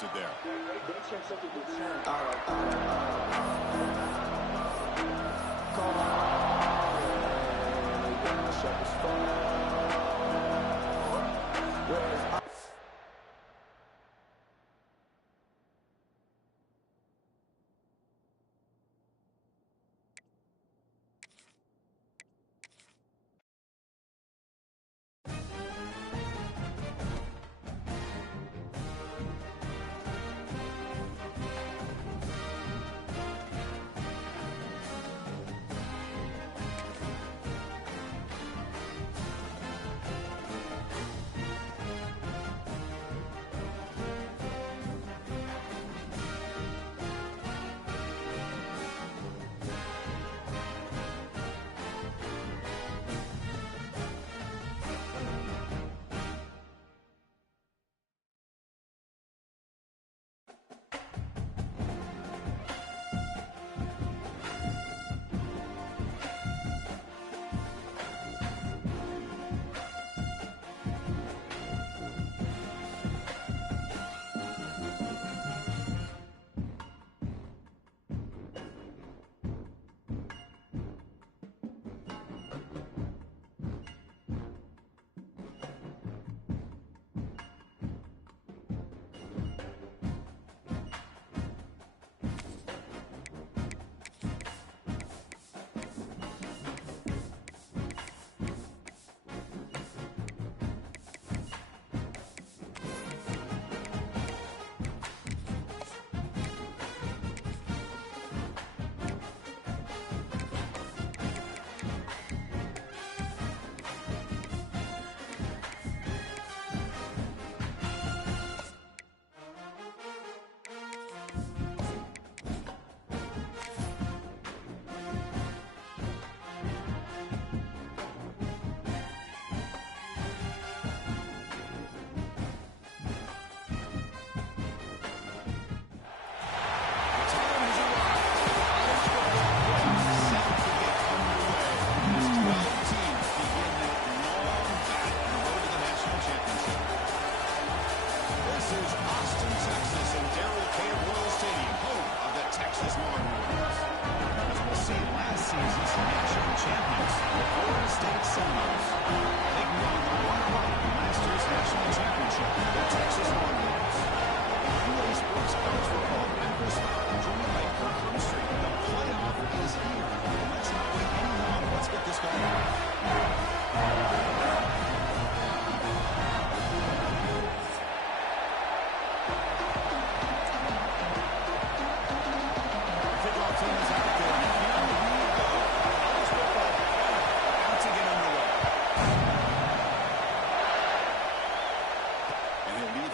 warranted there. Champions, the FloridaState Seminoles. Taking on the one-time Masters National Championship, the Texas Longhorns. PA Sports College Football, I'm Chris Fowler, joined by Kirk Humstreet. The playoff is here. Let's not wait any longer. Let's get this going.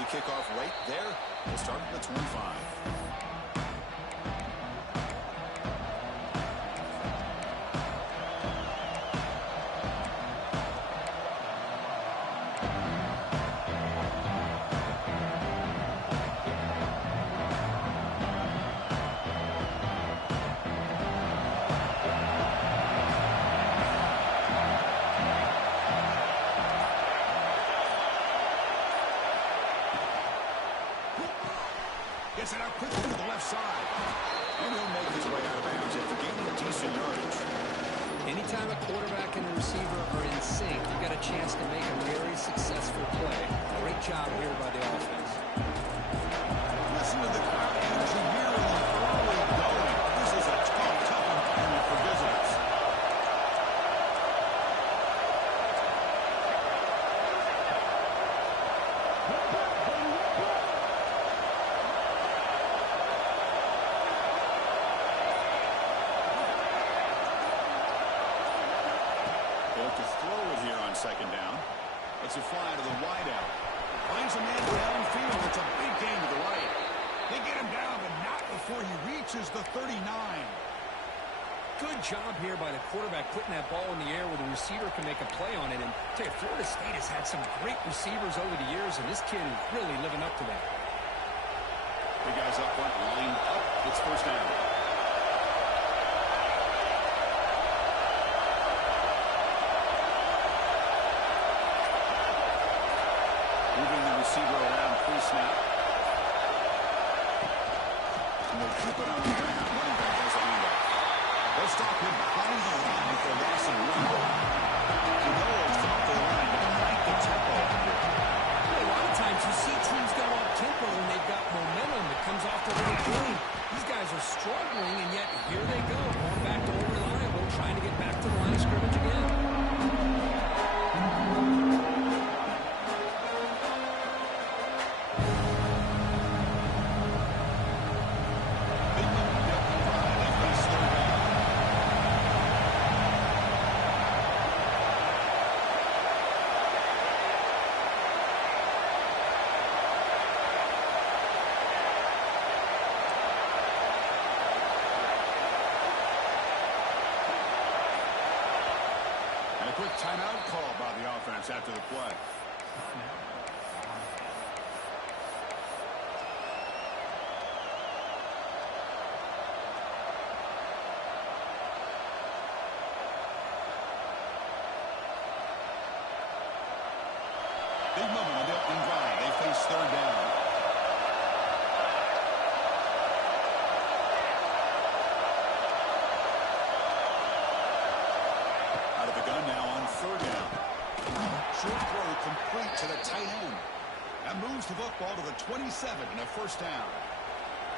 Kickoff right there. We'll start at the 25. Gets it out quickly to the left side. And he'll make his way out of bounds after gaining decent yardage. Anytime a quarterback and a receiver are in sync, you got a chance to make a very successful play. Great job here by the offense. Listen to the crowd energy here in the early going. This is a tough environment for visitors. Second down. It's a fly to the wideout. Finds a man downfield. It's a big gain to the right. They get him down, but not before he reaches the 39. Good job here by the quarterback putting that ball in the air where the receiver can make a play on it. And I tell you, Florida State has had some great receivers over the years, and this kid is really living up to that. The guys up front lined up. It's first down. Moving the receiver around pre-snap. and will keep it on the ground. Running back has a handoff. They'll stop him behind the line for a loss of 1 yard. The Knowles come up the line to crank the tempo up here. A lot of times you see teams go up tempo when they've got momentum that comes off the right play. These guys are struggling, and yet here they go, going back to old reliable, trying to get back to the line of scrimmage again. Quick timeout call by the offense after the play. Big moment on the opening drive. They face third down. Third down. Short throw complete to the tight end. That moves the football to the 27 and a first down.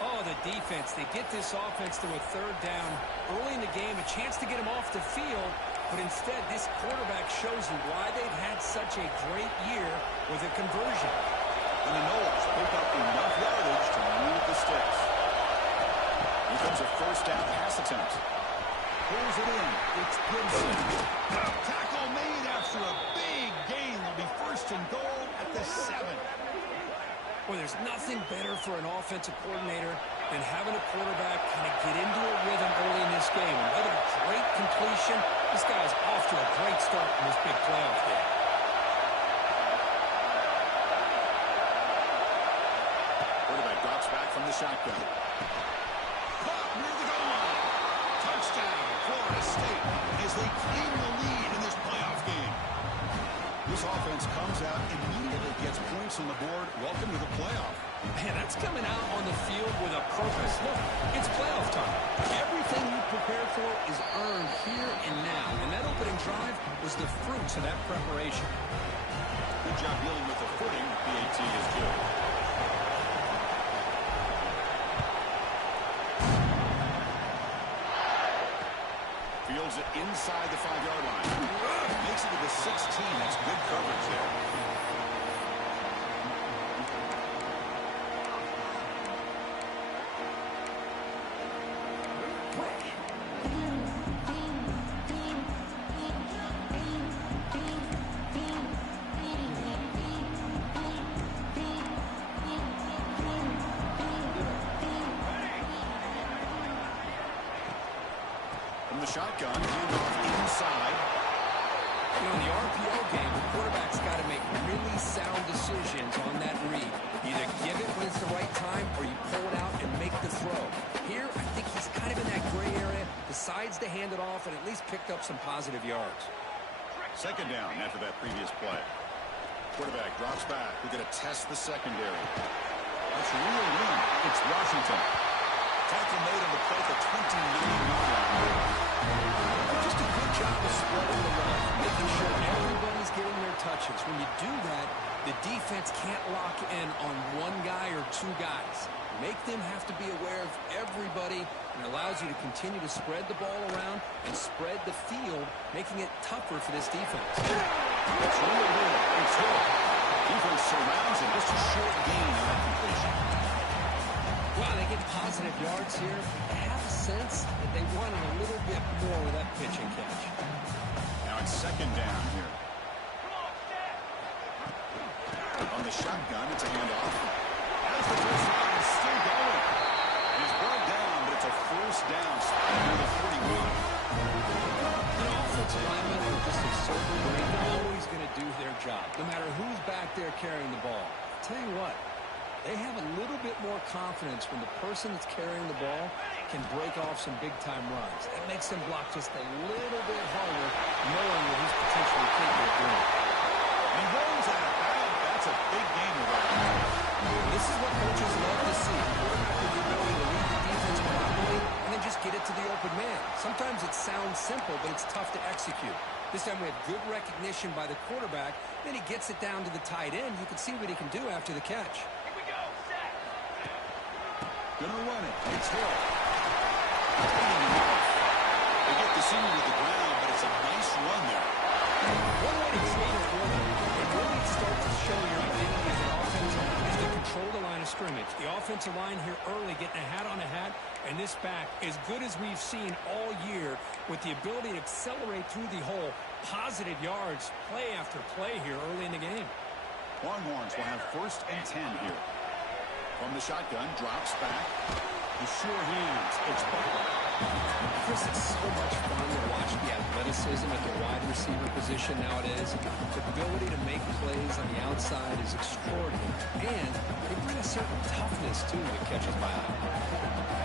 Oh, the defense. They get this offense to a third down early in the game, a chance to get him off the field, but instead this quarterback shows you why they've had such a great year with a conversion. And the Knowles pick up enough yardage to move the sticks. Here comes a first down pass attempt. Pulls it in. It's Gibson. Tackle made after a big gain. Will be first and goal at the 7. Well, there's nothing better for an offensive coordinator than having a quarterback kind of get into a rhythm early in this game. Another great completion. This guy's off to a great start in this big playoff game. Quarterback drops back from the shotgun. Caught near the goal line. Touchdown, Florida State, as they claim the lead in this playoff game. This offense comes out, immediately gets points on the board. Welcome to the playoff. Man, that's coming out on the field with a purpose. Look, it's playoff time. Everything you prepared for is earned here and now. And that opening drive was the fruits of that preparation. Good job dealing with the footing. PAT is good. Fields it inside the 5-yard line. Makes it to the 16. That's good coverage there. From the shotgun, handoff inside. You know, in the RPO game, the quarterback's got to make really sound decisions on that read. Either give it when it's the right time, or you pull it out and make the throw. Here, I think he's kind of in that gray area, decides to hand it off, and at least picked up some positive yards. Second down after that previous play. Quarterback drops back. We're going to test the secondary. That's real wind. It's Washington. Tackle made on the play at the 29-yard line. Just a good job of spreading the run, making sure everybody's getting their touches. When you do that, the defense can't lock in on one guy or two guys. Make them have to be aware of everybody, and allows you to continue to spread the ball around and spread the field, making it tougher for this defense. It's real wind. It's hit. Defense surrounds him. Just a short gain on that completion. Wow, they get positive yards here. I have a sense that they wanted a little bit more with that pitch and catch. Now it's second down here. On the shotgun, it's a handoff. As the first round is still going. He's brought down, but it's a first down. Spot near the 41. An offensive lineman are just a certain way. They're always going to do their job, no matter who's back there carrying the ball. I'll tell you what. They have a little bit more confidence when the person that's carrying the ball can break off some big-time runs. That makes them block just a little bit harder, knowing that he's potentially capable of doing it. He rolls out of bounds. That's a big gain of that. This is what coaches love to see. Quarterback with the ability to lead the execute. This time we have good recognition by the quarterback. Then he gets it down to the tight end. You can see what he can do after the catch. Here we go. Set. Gonna run it. It's Hill. They get the senior to the ground, but it's a nice run there. One way to create a rhythm and really start to show your identity as an offense is to control the line of scrimmage. The offensive line here early getting a hat on a hat, and this back, as good as we've seen all year, with the ability to accelerate through the hole, positive yards, play after play here early in the game. Longhorns will have 1st and 10 here. From the shotgun, drops back. The sure hands. It's Butler. Chris, it's so much fun to watch the athleticism at the wide receiver position nowadays. The ability to make plays on the outside is extraordinary. And they bring a certain toughness, too, that catches my eye.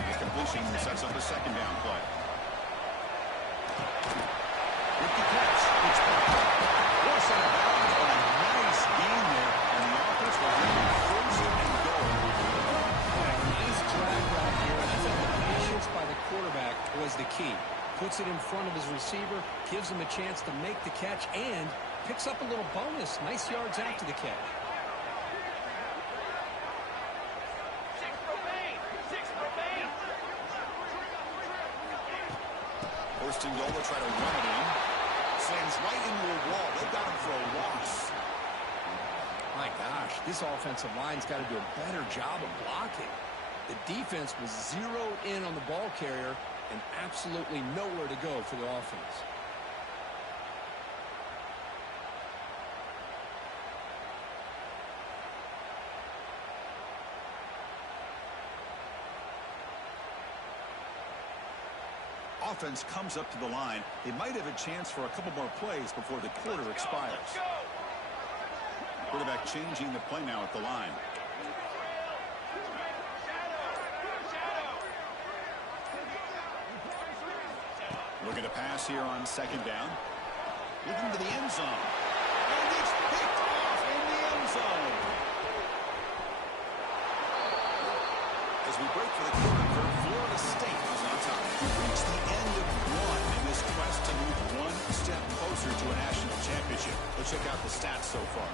The completion sets up a 2nd down play. With the catch, it's Butler. Force out of bounds, but a nice gain there. And the offense will have 1st and goal. Nice drag route here. I thought the patience by the quarterback was the key. Puts it in front of his receiver, gives him a chance to make the catch, and picks up a little bonus. Nice yards after the catch. 6 remain. 6 remain. 1st and goal to try to run it in. Sends right into a wall. They got him for a loss. My gosh, this offensive line's got to do a better job of blocking. The defense was zeroed in on the ball carrier and absolutely nowhere to go for the offense. Offense comes up to the line. They might have a chance for a couple more plays before the quarter expires. Quarterback changing the play now at the line. Looking to pass here on 2nd down. Looking to the end zone. And it's picked off in the end zone. As we break for the quarter, Florida State is on top. We've reached the end of 1 in this quest to move 1 step closer to a national championship. Let's check out the stats so far.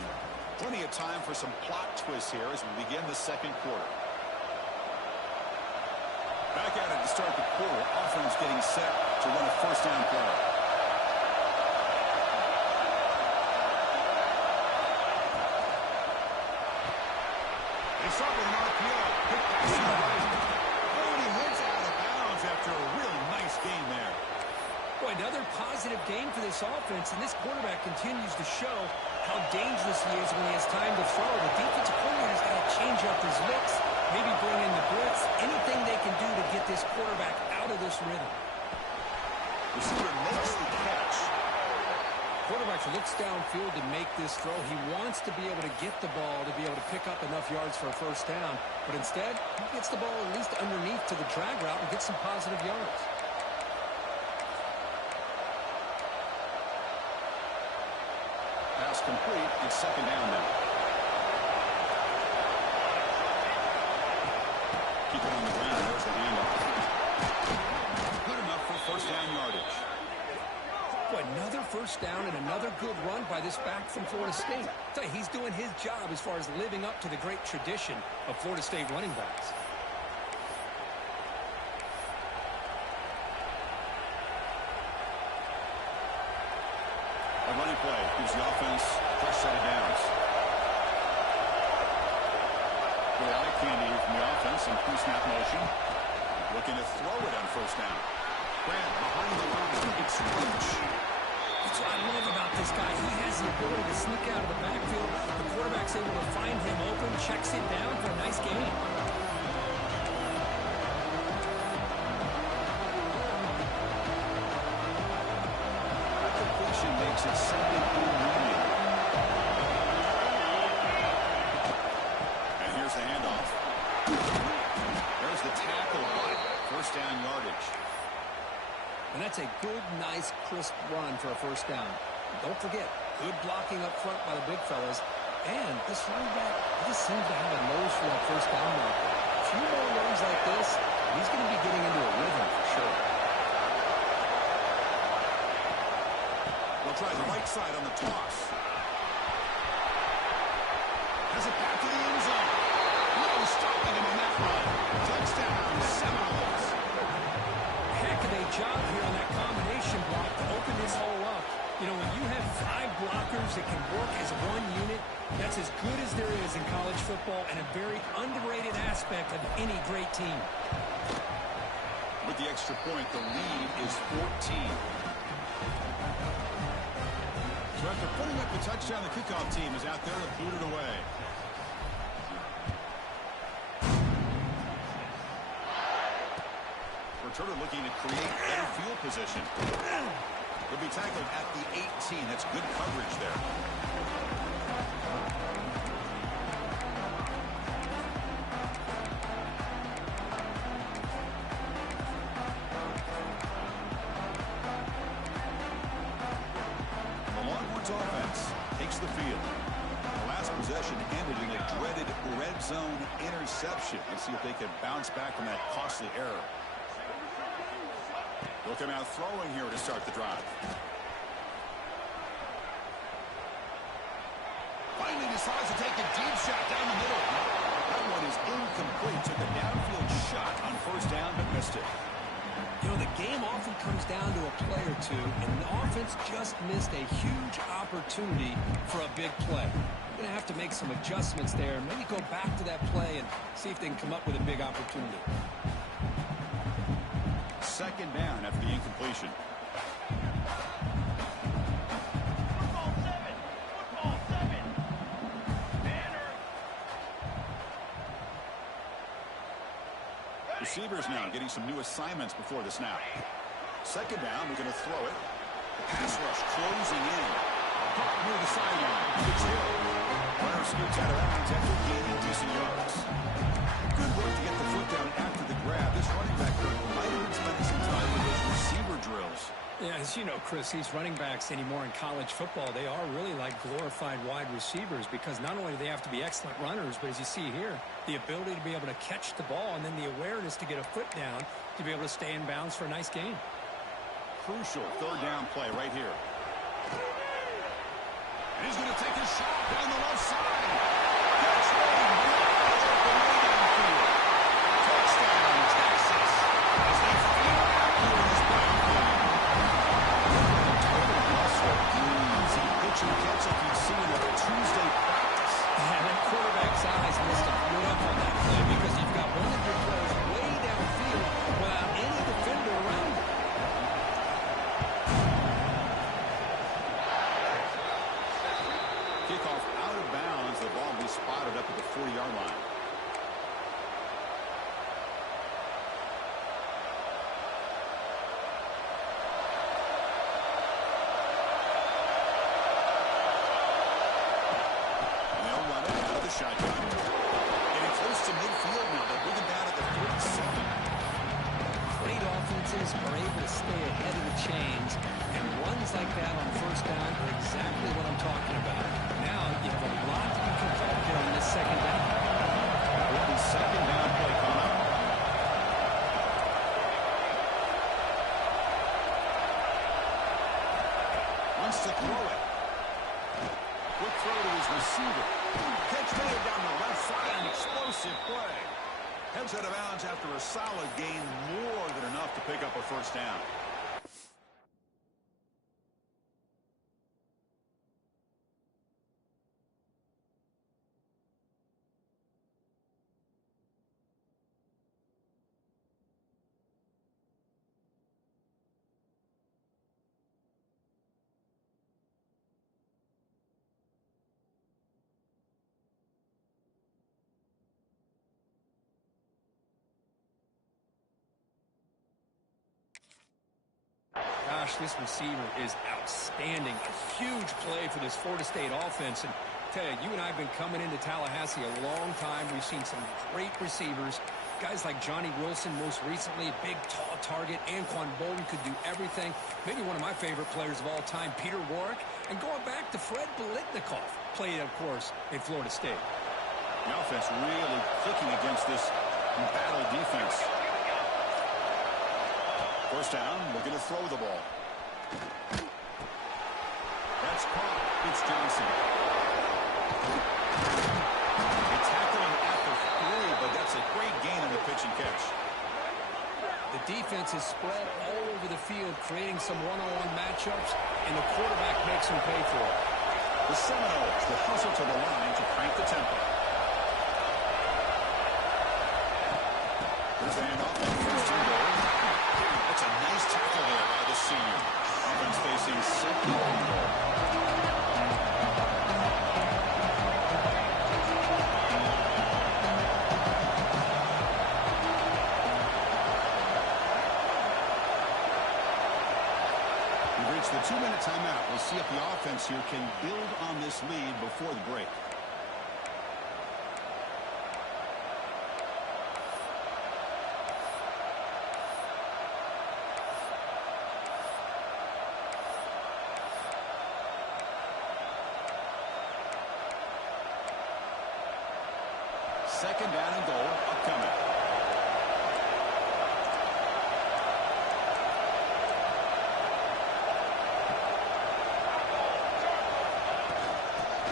Plenty of time for some plot twists here as we begin the 2nd quarter. Back at it to start the quarter. Offense getting set to run a 1st down play. They start with an RPO. Pick pass to the right. Oh, and he hits out of bounds after a really nice game there. Boy, another positive game for this offense, and this quarterback continues to show how dangerous he is when he has time to throw. The defensive coordinator's got to change up his looks, maybe bring in the blitz, anything they can do to get this quarterback out of this rhythm. Receiver makes the catch. Quarterback looks downfield to make this throw. He wants to be able to get the ball to be able to pick up enough yards for a 1st down, but instead, he gets the ball at least underneath to the drag route and gets some positive yards. Pass complete. It's 2nd down now. Keep it on the ground. There's the handoff. Good enough for 1st down yardage. Boy, another 1st down and another good run by this back from Florida State. I tell you, he's doing his job as far as living up to the great tradition of Florida State running backs. A running play gives the offense a fresh set of downs. Good eye candy from the offense in pre-snap motion. Looking to throw it on 1st down. Grant behind the line. It's Lynch. That's what I love about this guy. He has the ability to sneak out of the backfield. The quarterback's able to find him open, checks it down for a nice gain. Makes it 2nd and 9. And here's the handoff. There's the tackle, but 1st down yardage. And that's a good, nice, crisp run for a 1st down. Don't forget, good blocking up front by the big fellas. And this running back, he just seems to have a nose for that 1st down marker. A few more runs like this, he's going to be getting into a rhythm for sure. right side on the toss. Has it back to the end zone. No stopping him on that run. Touchdown, Seminoles. Heck of a job here on that combination block to open this hole up. You know, when you have 5 blockers that can work as one unit, that's as good as there is in college football and a very underrated aspect of any great team. With the extra point, the lead is 14. So after putting up the touchdown, the kickoff team is out there to boot it away. Returner looking to create better field position. He'll be tackled at the 18. That's good coverage there. The Longhorns offense takes the field. The last possession ended in a dreaded red zone interception. Let's see if they can bounce back from that costly error. They'll come out throwing here to start the drive. Finally decides to take a deep shot down the middle. That one is incomplete. Took a downfield shot on first down, but missed it. You know, the game often comes down to a play or two, and the offense just missed a huge opportunity for a big play. Going to have to make some adjustments there, and maybe go back to that play and see if they can come up with a big opportunity. Second down after the incompletion. Football 7. Banner. Receivers now getting some new assignments before the snap. Second down, we're going to throw it. The pass rush closing in. Caught near the sideline. It's Hill. Runner scoots out of bounds after gaining decent yards. Good work to get the foot down after the grab. This running back might have been spending some time with those receiver drills. Yeah, as you know, Chris, these running backs anymore in college football, they are really like glorified wide receivers because not only do they have to be excellent runners, but as you see here, the ability to be able to catch the ball and then the awareness to get a foot down to be able to stay in bounds for a nice gain. Crucial third down play right here. And he's going to take a shot down the left side. That's right. Touchdown, Texas. As they feed back here in this backfield. Total muscle easy pitching catch like you'd see in a Tuesday practice. Yeah, that quarterback's eyes must have lit up on that play because you've got one of your players way downfield without any defender around him. Kickoff out of bounds. The ball will be spotted up at the 40-yard line. They'll run it out of the shotgun. Getting close to midfield now. They're bringing down at the 37. Great offenses are able to stay ahead of the chains, and runs like that on first down are exactly what I'm talking about. Now you have a lot to be confident here on this second down. With the second down play coming up. Wants to throw it. Quick throw to his receiver. Catch made down the left side. An explosive play. Heads out of bounds after a solid gain, more than enough to pick up a first down. Gosh, this receiver is outstanding. A huge play for this Florida State offense. And tell you, you and I have been coming into Tallahassee a long time. We've seen some great receivers. Guys like Johnny Wilson, most recently, a big, tall target. Anquan Bolden could do everything. Maybe one of my favorite players of all time, Peter Warrick. And going back to Fred Biletnikoff, played, of course, in Florida State. The offense really clicking against this battle defense. First down, looking to throw the ball. That's caught. It's Johnson. They tackle him at the 3, but that's a great gain on the pitch and catch. The defense is spread all over the field, creating some one-on-one matchups, and the quarterback makes them pay for it. The Seminoles will hustle to the line to crank the tempo. There's a handoff and first and goal. That's a nice tackle there by the senior. Offense facing second and goal. We've reached the 2-minute timeout. We'll see if the offense here can build on this lead before the break. Second down and goal upcoming.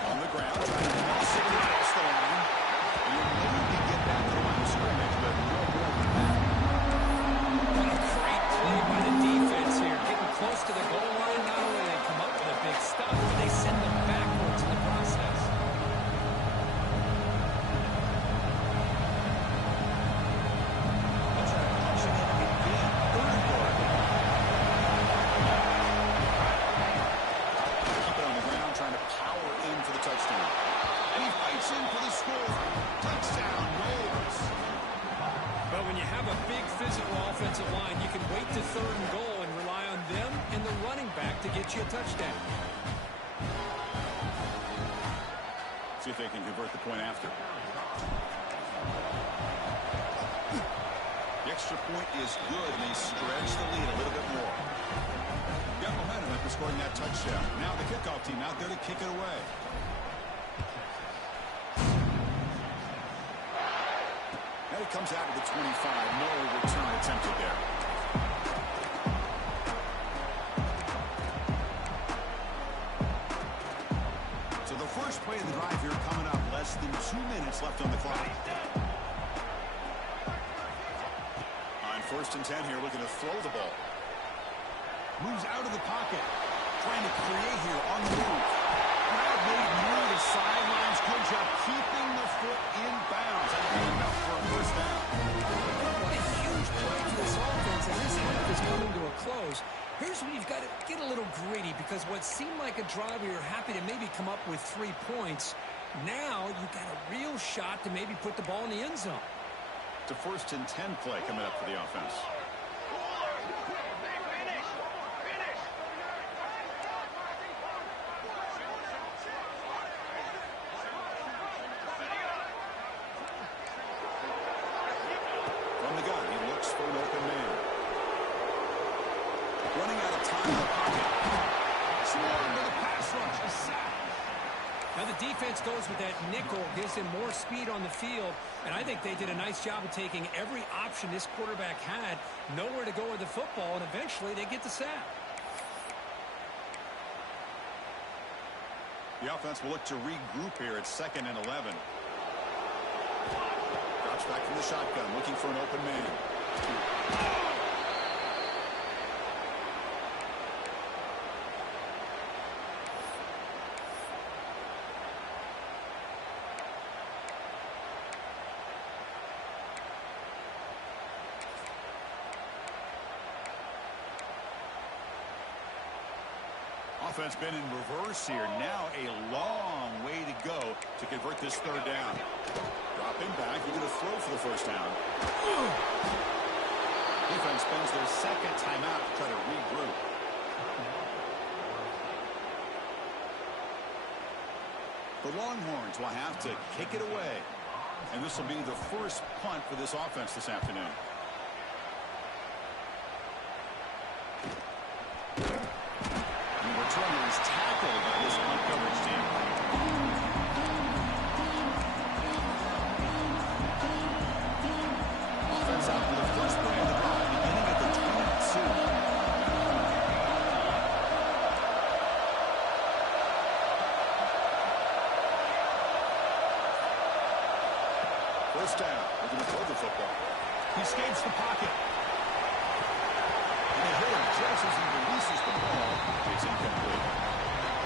On the ground, trying to pass it across the line. And you'll maybe get back to the line of scrimmage, but no more than that. What a great play by the defense here. Getting close to the goal line, not only they come up with a big stop, but they send them backwards in the process. But when you have a big physical offensive line, you can wait to third and goal and rely on them and the running back to get you a touchdown. See if they can convert the point after. The extra point is good, and they stretch the lead a little bit more. Got momentum after scoring that touchdown. Now the kickoff team out there to kick it away. Now he comes out to the 25. No return attempted there. So the first play of the drive here coming up. Less than 2 minutes left on the clock. On first and 10 here, looking to throw the ball. Moves out of the pocket. Trying to create here on the move. Crowd made near the sidelines. Good job keeping the foot in bounds. That'll be enough for a first down. What a huge play for this offense, and this half is coming to a close. Here's where you've got to get a little greedy, because what seemed like a drive where you're happy to maybe come up with 3 points, now you've got a real shot to maybe put the ball in the end zone. It's a first and 10 play coming up for the offense. From the gun, he looks for an open man. Running out of time in the pocket. Swarmed to the pass rush. A sack. Now the defense goes with that nickel, gives him more speed on the field, and I think they did a nice job of taking every option this quarterback had, nowhere to go with the football, and eventually they get the sack. The offense will look to regroup here at 2nd and 11. Drops back from the shotgun, looking for an open man. Offense been in reverse here. Now a long way to go to convert this third down. Dropping back, looking to throw for the first down. Defense spends their second timeout to try to regroup. The Longhorns will have to kick it away. And this will be the first punt for this offense this afternoon. Returner is tackled by this punt coverage team. Offense out for the first play of the drive, beginning at the 22. escapes the pocket. And the hitter just as he releases the ball, it's incomplete.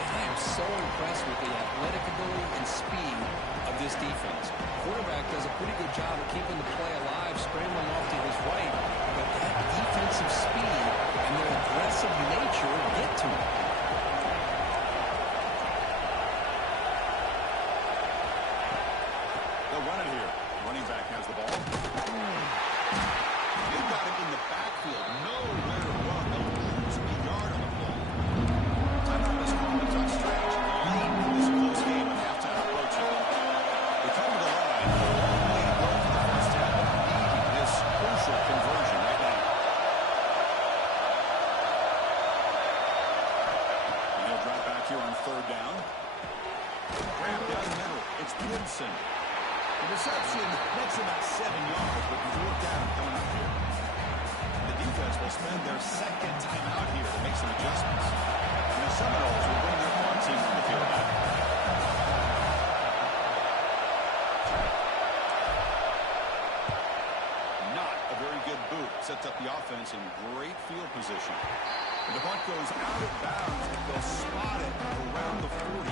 And I am so impressed with the athletic ability and speed of this defense. Quarterback does a pretty good job of keeping the play alive, scrambling off to his right, but that defensive speed and their aggressive nature get to him. They'll run it here. Running back has the ball. They've got it in the backfield. Nowhere to run. They'll lose a yard on the play. Timeout is called. It's on stretch. Late in this close game with halftime approaching. They come to the line. Only to go for the first down. Need this crucial conversion right now. And he'll drop back here on third down. Grab down the middle. It's Gibson. The reception makes about 7 yards, but fourth down coming up here. The defense will spend their second time out here to make some adjustments. And the Seminoles will bring their own team on the field now. Not a very good boot. Sets up the offense in great field position. And the punt goes out of bounds, and they'll spot it around the 40.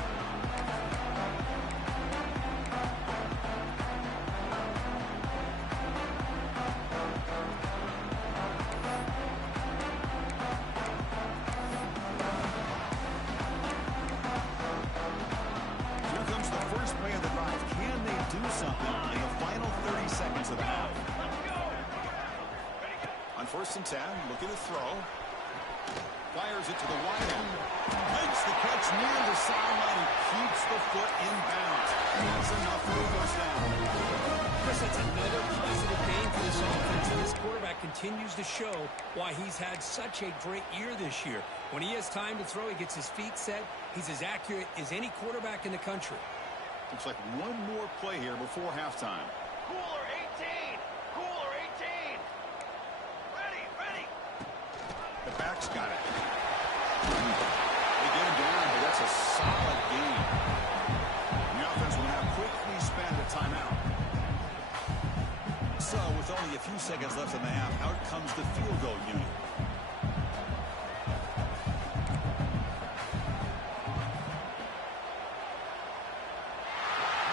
First and 10, looking to throw. Fires it to the wide end. Makes the catch near the sideline and keeps the foot in bounds. That's enough for a first down. Chris, that's another positive game for this offense. This quarterback continues to show why he's had such a great year this year. When he has time to throw, he gets his feet set. He's as accurate as any quarterback in the country. Looks like one more play here before halftime. Cooler 18. Cooler 18. Ready. The back's got it. They get him down, but that's a solid game. The offense will now quickly spend a timeout. So, with only a few seconds left in the half, out comes the field goal unit.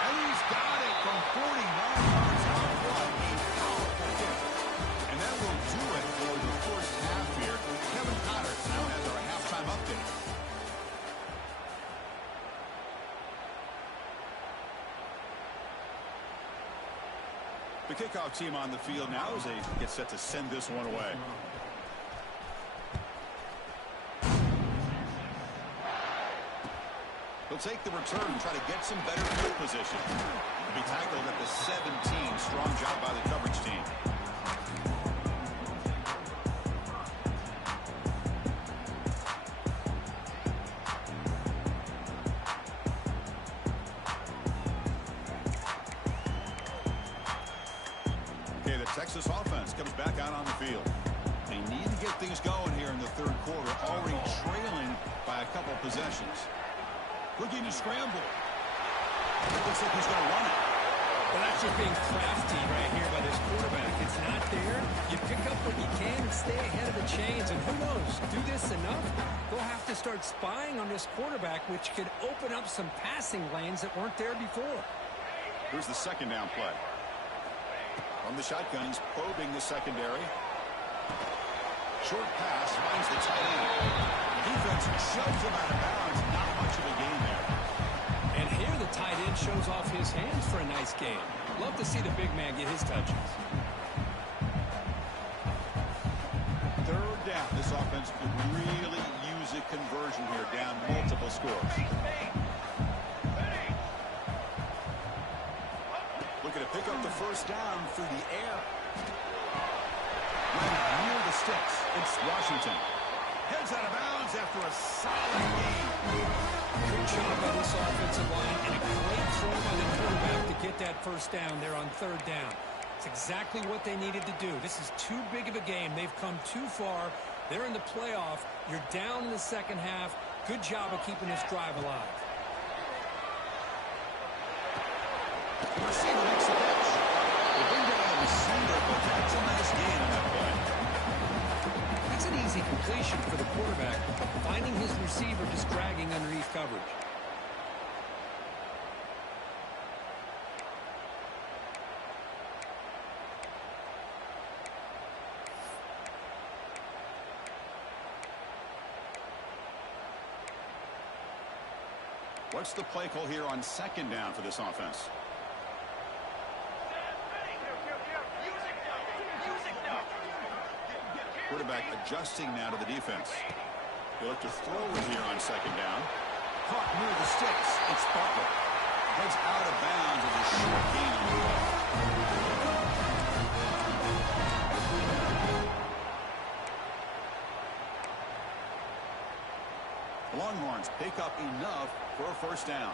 And he's got it from 49 yards out front. A powerful kick. And that will do it for the first half here. Kevin Cotter now has our halftime update. The kickoff team on the field now as they get set to send this one away. He'll take the return and try to get some better field position. He'll be tackled at the 17. Strong job by the coverage team. Texas offense comes back out on the field. They need to get things going here in the third quarter, already trailing by a couple possessions. Looking to scramble. Looks like he's going to run it. Well, that's just being crafty right here by this quarterback. It's not there. You pick up what you can and stay ahead of the chains. And who knows, do this enough, they'll have to start spying on this quarterback, which could open up some passing lanes that weren't there before. Here's the second down play. From the shotgun, he's probing the secondary. Short pass finds the tight end. Defense shoves him out of bounds. Not much of a gain there. And here the tight end shows off his hands for a nice game. Love to see the big man get his touches. Third down. This offense could really use a conversion here, down multiple scores. Looking to pick up the first down through the air. Right near the sticks. It's Washington. Heads out of bounds after a solid game. Good job by this offensive line and a great throw by the quarterback to get that first down there on third down. It's exactly what they needed to do. This is too big of a game. They've come too far. They're in the playoff. You're down in the second half. Good job of keeping this drive alive. The receiver makes the catch. They bring down receiver, but that's a nice gain on that play. That's an easy completion for the quarterback, finding his receiver just dragging underneath coverage. What's the play call here on second down for this offense? Quarterback adjusting now to the defense. He'll look to throw it here on second down. Caught near the sticks. It's Butler. Heads out of bounds with a short gain on the play. The Longhorns pick up enough for a first down.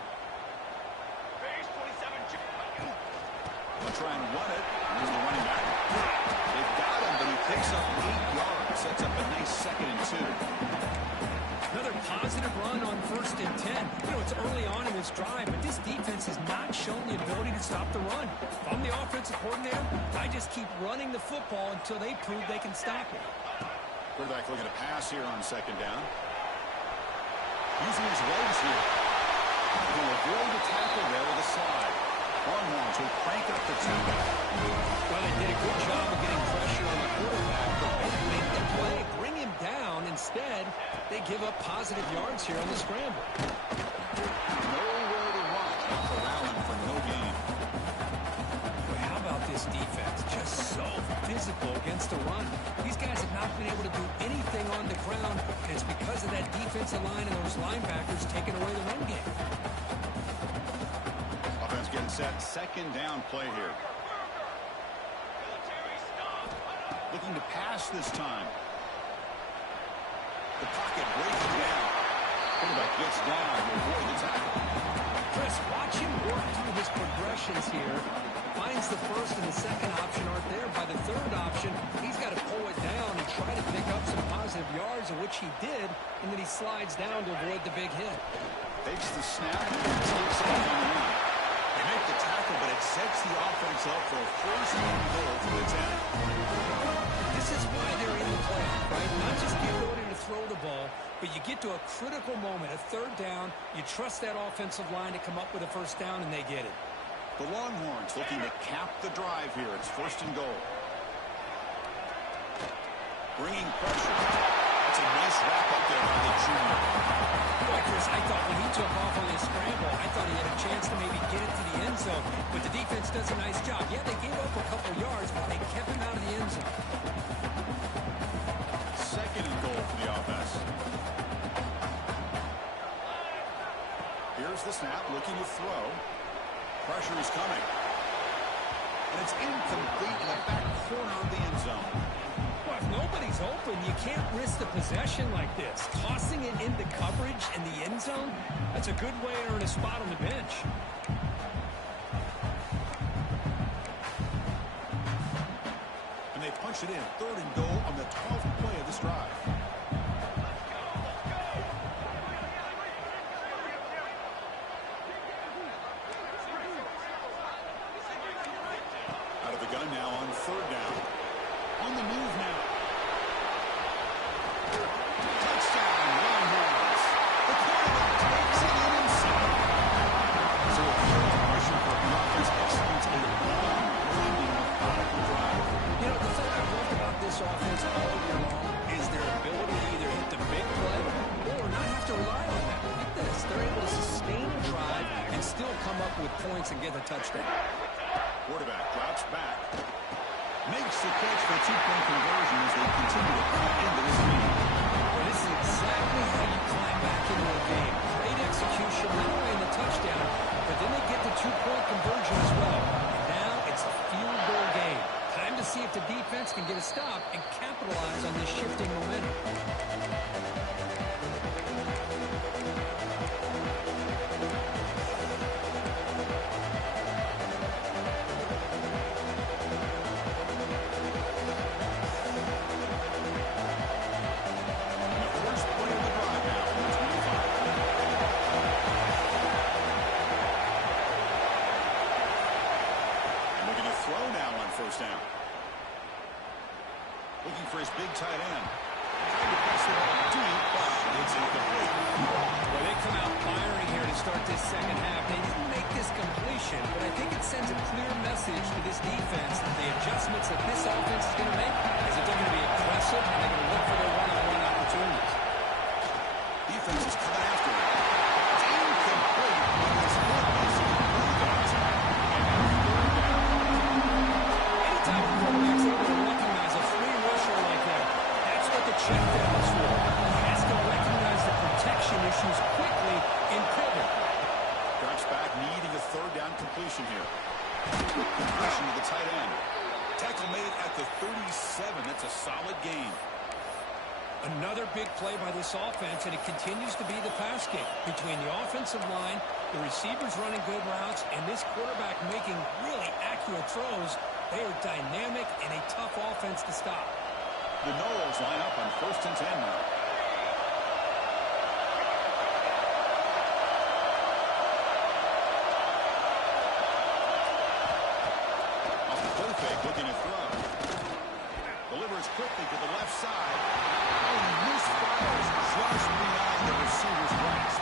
They'll try and run it. Here's the running back. They've got him, but he picks up 8 yards. Sets up a nice 2nd and 2. Another positive run on 1st and 10. You know, it's early on in this drive, but this defense has not shown the ability to stop the run. If I'm the offensive coordinator, I just keep running the football until they prove they can stop it. Quarterback looking to pass here on second down. Using his legs here. He'll avoid the tackle there with a slide. Longhorns will crank up the tempo. Well, they did a good job of getting pressure on the quarterback, but they make the play, bring him down. Instead, they give up positive yards here on the scramble. Nowhere to run. Corral him for no gain. Boy, how about this defense? Just so physical against the run. These guys have not been able to do anything on the ground, and it's because of that defensive line and those linebackers taking away the run game. Offense getting set. Second down play here. Looking to pass this time. The pocket breaking down. Quarterback gets down to avoid the tackle. Chris, watch him work through his progressions here. Finds the first and the second option aren't there. By the third option, he's got to pull it down and try to pick up some positive yards, of which he did, and then he slides down to avoid the big hit. Takes the snap and takes off on the run. They make the tackle, but it sets the offense up for a first and goal from the 10. This is why they're in the playoff, right? Not just the ability to throw the ball, but you get to a critical moment, a third down, you trust that offensive line to come up with a first down, and they get it. The Longhorns looking to cap the drive here. It's 1st and goal. Bringing pressure. That's a nice wrap up there by the junior. Boy, Chris, I thought when he took off on his scramble, I thought he had a chance to maybe get it to the end zone, but the defense does a nice job. Yeah, they gave up a couple yards, but they kept him out of the end zone. 2nd and goal for the offense. Here's the snap, looking to throw. Pressure is coming. And it's incomplete in the back corner of the end zone. Well, if nobody's open, you can't risk the possession like this. Tossing it into coverage in the end zone, that's a good way to earn a spot on the bench. And they punch it in. 3rd and goal on the 12th play of this drive. Out of the gun now on 3rd down. On the move now. Touchdown, Longhorns. The quarterback takes it in himself. So a clear pressure for the offense executes a long, winding, methodical drive. You know, the thing I've loved about this offense all year long is their ability to either hit the big play or not have to rely on that. Look at this. They're able to sustain a drive and still come up with points and get a touchdown. Quarterback drops back. Makes the catch for a 2-point conversion as they continue to cut into this game. Well, this is exactly how you climb back into a game. Great execution, not only in the touchdown, but then they get the 2-point conversion as well. And now it's a field goal game. Time to see if the defense can get a stop and capitalize on this shifting momentum. First down. Looking for his big tight end. Trying to pass the ball deep, but it's incomplete. Well, they come out firing here to start this second half. They didn't make this completion, but I think it sends a clear message to this defense that the adjustments that this offense is going to make is that they're going to be aggressive and they're going to look for their one-on-one opportunities. Defense is coming after him. It's incomplete, but his footness is really got to him. Anytime a quarterback's able to recognize a free rusher like that, that's what the check down is for. He has to recognize the protection issues quickly and pivot. Drops back, needing a third down completion here. Completion to the tight end. Tackle made at the 37. That's a solid gain. Another big play by this offense, and it continues to be the pass game. Between the offensive line, the receivers running good routes, and this quarterback making really accurate throws, they are dynamic and a tough offense to stop. The Knowles line up on 1st and 10 now. Off the perfect, looking to throw. Delivers quickly to the left side. Oh, he misfires just beyond the receiver's grasp.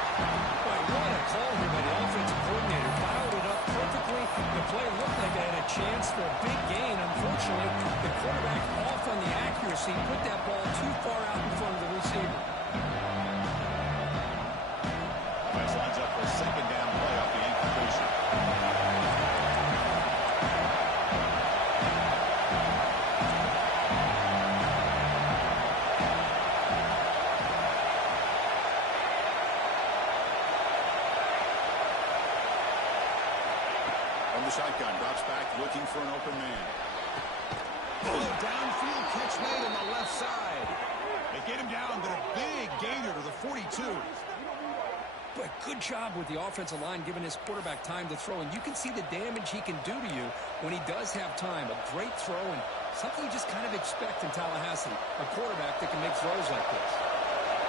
Boy, what a call here by the offensive coordinator. Dialed it up perfectly. The play looked like they had a chance for a big gain. Unfortunately, the quarterback off on the accuracy, put that ball too far out in front of the receiver. Offense lines up for a second down play off the incompletion. Shotgun drops back, looking for an open man. Oh, downfield catch made on the left side. They get him down, but a big gainer to the 42. But good job with the offensive line giving his quarterback time to throw. And you can see the damage he can do to you when he does have time. A great throw and something you just kind of expect in Tallahassee. A quarterback that can make throws like this.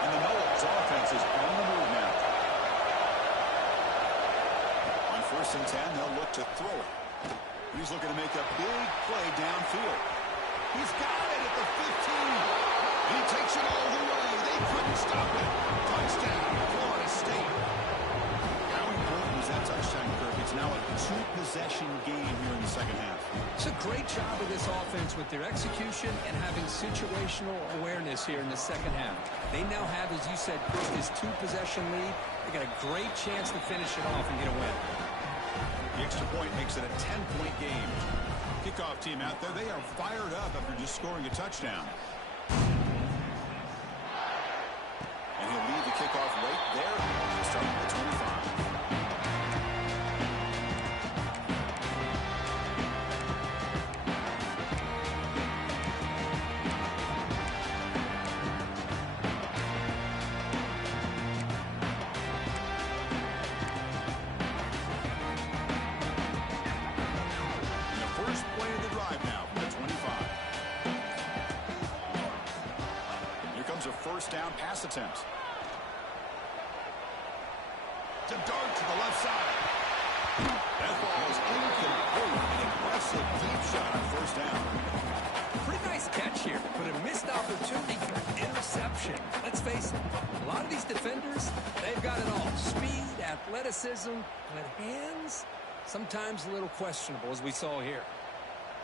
And the Knowles offense is on the move now. 1st and 10, they'll look to throw it. He's looking to make a big play downfield. He's got it at the 15. And he takes it all the way. They couldn't stop it. Touchdown, Florida State. How important was that touchdown, Kirk? It's now a two-possession game here in the second half. It's a great job of this offense with their execution and having situational awareness here in the second half. They now have, as you said, Kirk, this two-possession lead. They got a great chance to finish it off and get a win. The extra point makes it a 10-point game. Kickoff team out there, they are fired up after just scoring a touchdown. And he'll leave the kickoff right there, starting at the 25. Down pass attempt. To dart to the left side. That ball is incomplete. An aggressive deep shot on 1st down. Pretty nice catch here, but a missed opportunity for an interception. Let's face it, a lot of these defenders, they've got it all. Speed, athleticism, but hands, sometimes a little questionable, as we saw here.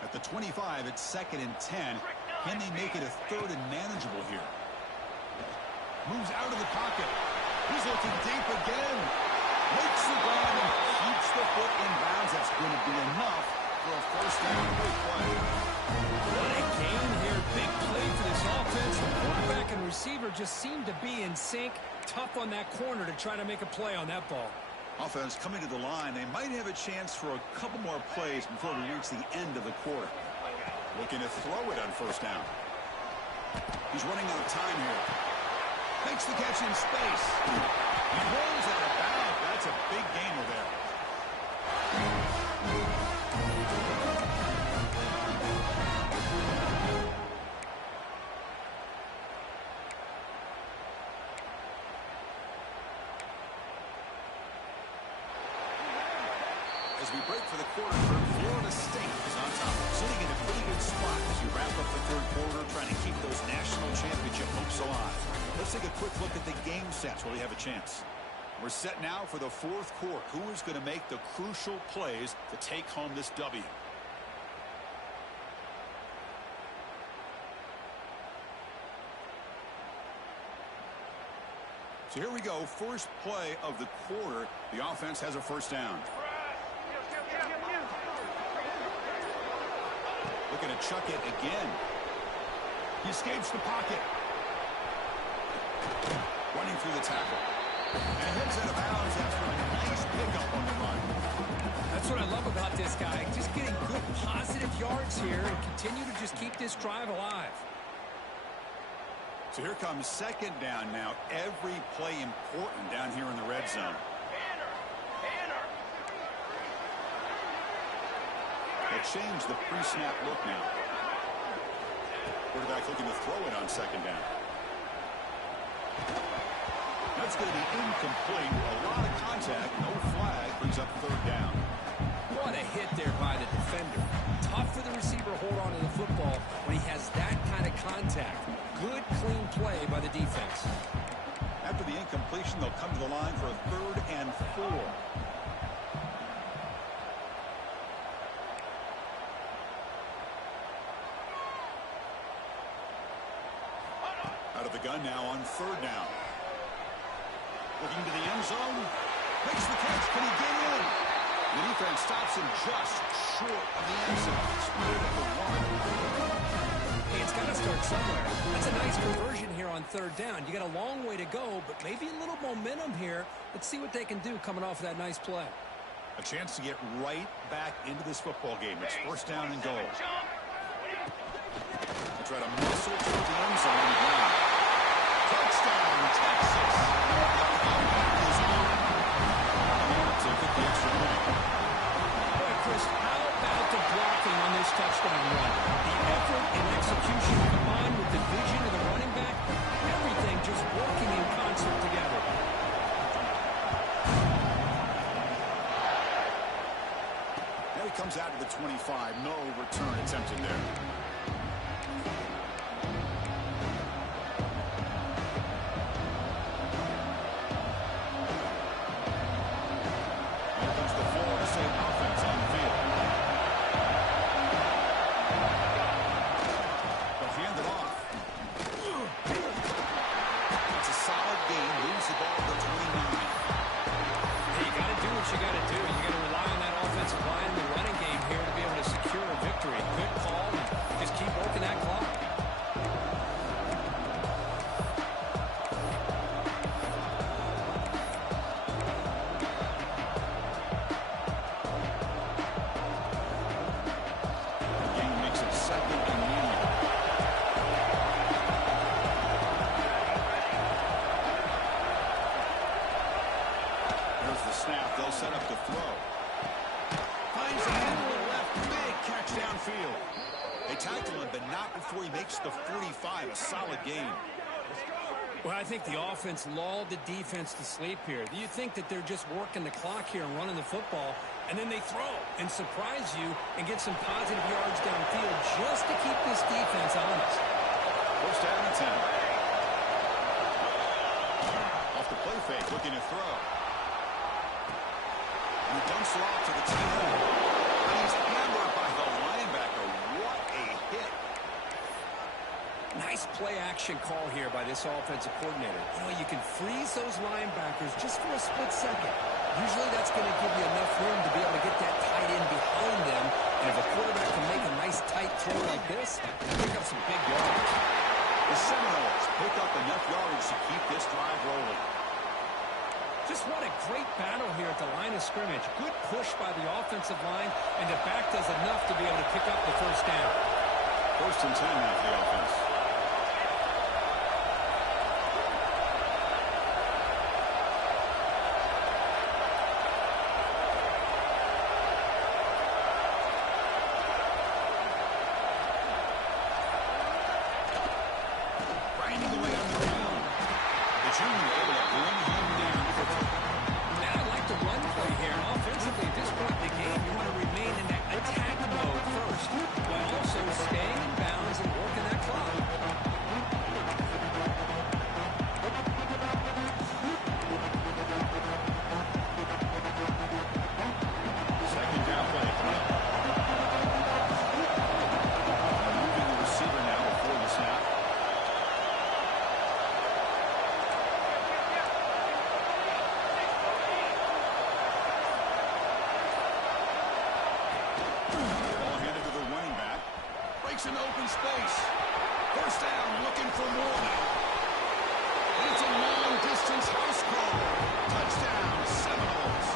At the 25, it's 2nd and 10. Can they make it a 3rd and manageable here? Moves out of the pocket. He's looking deep again. Makes the grab and keeps the foot in bounds. That's going to be enough for a 1st down. Great play. What a gain here. Big play for this offense. The quarterback and receiver just seem to be in sync. Tough on that corner to try to make a play on that ball. Offense coming to the line. They might have a chance for a couple more plays before we reach the end of the quarter. Looking to throw it on 1st down. He's running out of time here. Makes the catch in space. He rolls out of bounds. That's a big gainer there. As we break for the quarter, Florida State is on top, sitting in a pretty good spot as you wrap up the 3rd quarter, trying to keep Let's take a quick look at the game sets where we have a chance. We're set now for the fourth quarter. Who is going to make the crucial plays to take home this W? So here we go. First play of the quarter. The offense has a first down. Looking to chuck it again. He escapes the pocket. Running through the tackle. And heads out of bounds after a nice pickup on the run. That's what I love about this guy. Just getting good positive yards here and continue to just keep this drive alive. So here comes second down now. Every play important down here in the red zone. They change the pre-snap look now. Quarterback looking to throw it on second down. That's going to be incomplete. A lot of contact. No flag. Brings up third down. What a hit there by the defender. Tough for the receiver to hold on to the football when he has that kind of contact. Good, clean play by the defense. After the incompletion, they'll come to the line for a 3rd and 4. Out of the gun now on 3rd down. Looking to the end zone. Makes the catch. Can he get in? The defense stops him just short of the end zone. Split at the 1. Hey, it's got to start somewhere. That's a nice conversion here on 3rd down. You got a long way to go, but maybe a little momentum here. Let's see what they can do coming off of that nice play. A chance to get right back into this football game. It's 1st down and goal. They try to muscle toward the end zone. Touchdown, Texas. To get the extra point. Boy, Chris, how about the blocking on this touchdown run? The effort and execution combined with the vision of the running back, everything just working in concert together. Now he comes out to the 25. No return attempted there. Set up to throw. Finds the middle left. Big catch downfield. They tackle him, but not before he makes the 45. A solid game. Well, I think the offense lulled the defense to sleep here. Do you think that they're just working the clock here and running the football, and then they throw and surprise you and get some positive yards downfield just to keep this defense honest? 1st down and 10. Off the play fake, looking to throw. And he dumps it off to the tight end. And he's hammered by the linebacker. What a hit. Nice play-action call here by this offensive coordinator. You know, you can freeze those linebackers just for a split second. Usually that's going to give you enough room to be able to get that tight end behind them. And if a quarterback can make a nice tight throw like this, pick up some big yards. The Seminoles pick up enough yards to keep this drive rolling. Just what a great battle here at the line of scrimmage. Good push by the offensive line, and the back does enough to be able to pick up the 1st down. 1st and 10 now for the offense. Grinding away on the ground. The junior able to bring him down. Now I like the run play here. Offensively, at this point in the game, you want to remain in that attack mode first, while also staying in bounds and working that clock. space. First down, looking for more now. And it's a long-distance house call. Touchdown, Seminoles.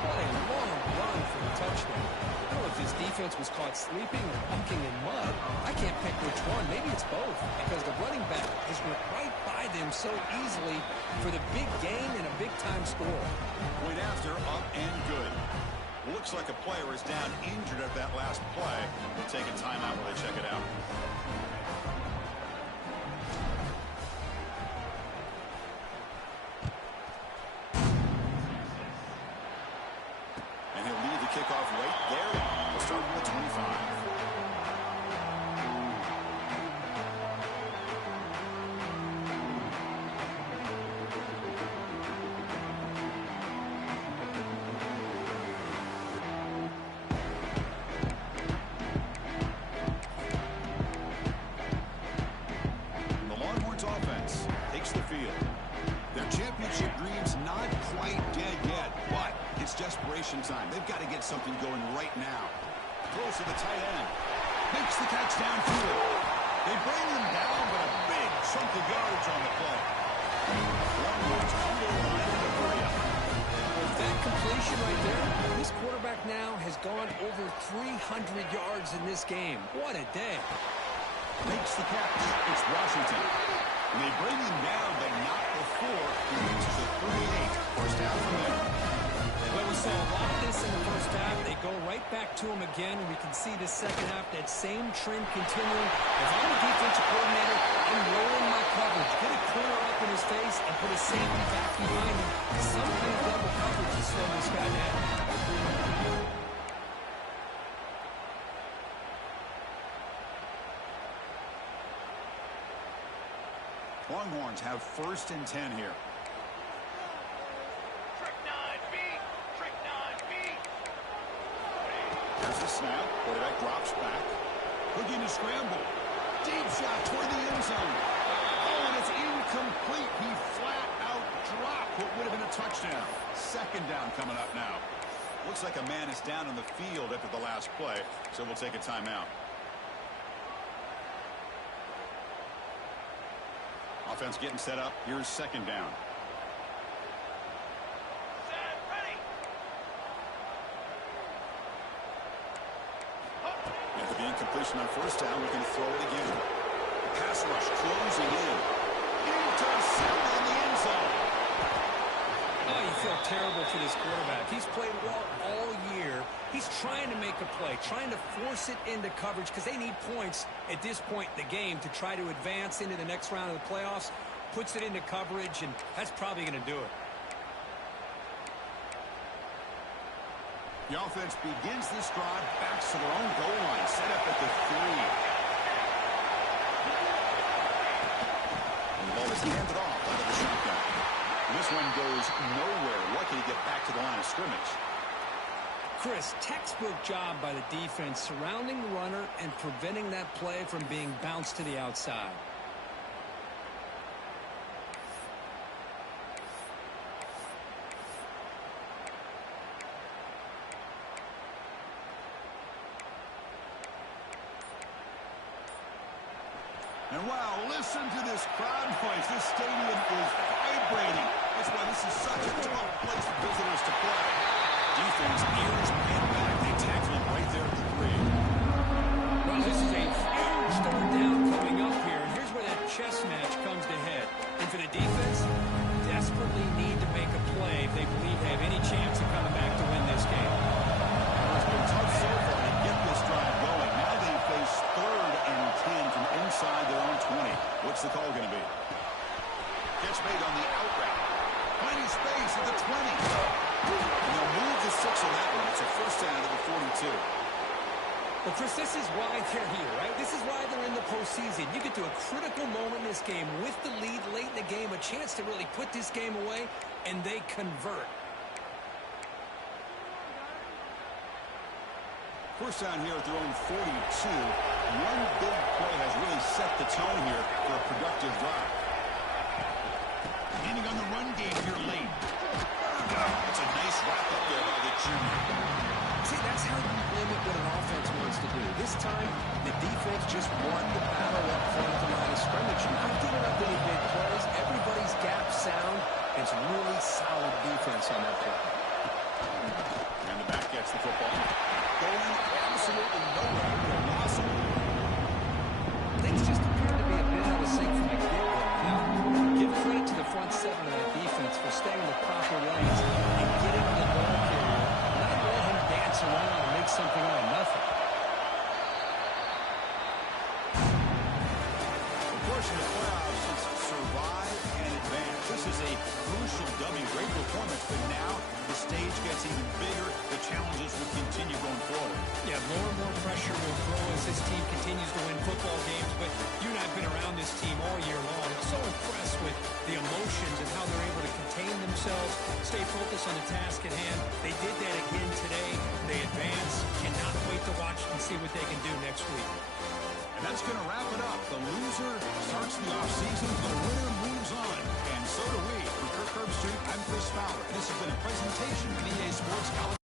What a long run for the touchdown. I don't know if this defense was caught sleeping or walking in mud. I can't pick which one. Maybe it's both, because the running back just went right by them so easily for the big gain and a big-time score. Point after, up and good. Looks like a player is down injured at that last play. We'll take a timeout while they check it out. And he'll leave the kickoff right there. We'll start with the 25. Desperation time. They've got to get something going right now. Throws to the tight end. Makes the catch downfield. They bring him down, but a big chunk of yards on the play. With that completion right there, this quarterback now has gone over 300 yards in this game. What a day. Makes the catch. It's Washington. And they bring him down, but not before he reaches the 38. First down from there. Well, we saw a lot of this in the first half. They go right back to him again, and we can see the second half, that same trend continuing. If I'm the defensive coordinator, I'm rolling my coverage. Get a corner up in his face and put a safety back behind him. Some kind of double coverage to slow this guy down. Longhorns have 1st and 10 here. There's the snap. Quarterback drops back. Looking to scramble. Deep shot toward the end zone. Oh, and it's incomplete. He flat out dropped what would have been a touchdown. Second down coming up now. Looks like a man is down on the field after the last play, so we'll take a timeout. Offense getting set up. Here's second down. After the incompletion on first down, we can throw it again. Pass rush closing in. Intercept on the end zone. Oh, you feel terrible for this quarterback. He's played well all year. He's trying to make a play, trying to force it into coverage because they need points at this point in the game to try to advance into the next round of the playoffs. Puts it into coverage, and that's probably going to do it. The offense begins this drive, backs to their own goal line, set up at the 3. And the ball is handed off out of the shotgun. And this one goes nowhere. Lucky to get back to the line of scrimmage. Chris, textbook job by the defense surrounding the runner and preventing that play from being bounced to the outside. And wow, listen to this crowd noise. This stadium is vibrating. That's why this is such a tough place for visitors to play. Defense ears pinned back. They tackle him right there at the 3. Well, this is a huge third down coming up here. And here's where that chess match comes to head. And for the defense, desperately need to make a play if they believe they have any chance of coming back to win this game. Well, it's been tough so far to get this drive going. Now they face 3rd and 10 from inside their own 20. What's the call going to be? Catch made on the out route. Finding space at the 20. And they'll move the 6 on that one. It's a first down at the 42. Well, Chris, this is why they're here, right? This is why they're in the postseason. You get to a critical moment in this game with the lead late in the game, a chance to really put this game away, and they convert. First down here at their own 42. One big play has really set the tone here for a productive drive. Ending on the run game here late. It's a nice wrap-up there by the junior. See, that's how you limit what an offense wants to do. This time, the defense in the playoffs is survive and advance. This is a crucial W. Great performance, but now the stage gets even bigger. The challenges will continue going forward. Yeah, more and more pressure will grow as this team continues to win football games, but you and I have been around this team all year long. I'm so impressed with the emotions and how they're able to contain themselves, stay focused on the task at hand. They did that again today. They advance. Cannot wait to watch and see what they can do next week. And that's going to wrap it up. The loser starts the offseason. The winner moves on. And so do we. For Kirk Herbstreit, I'm Chris Fowler. This has been a presentation of EA Sports College.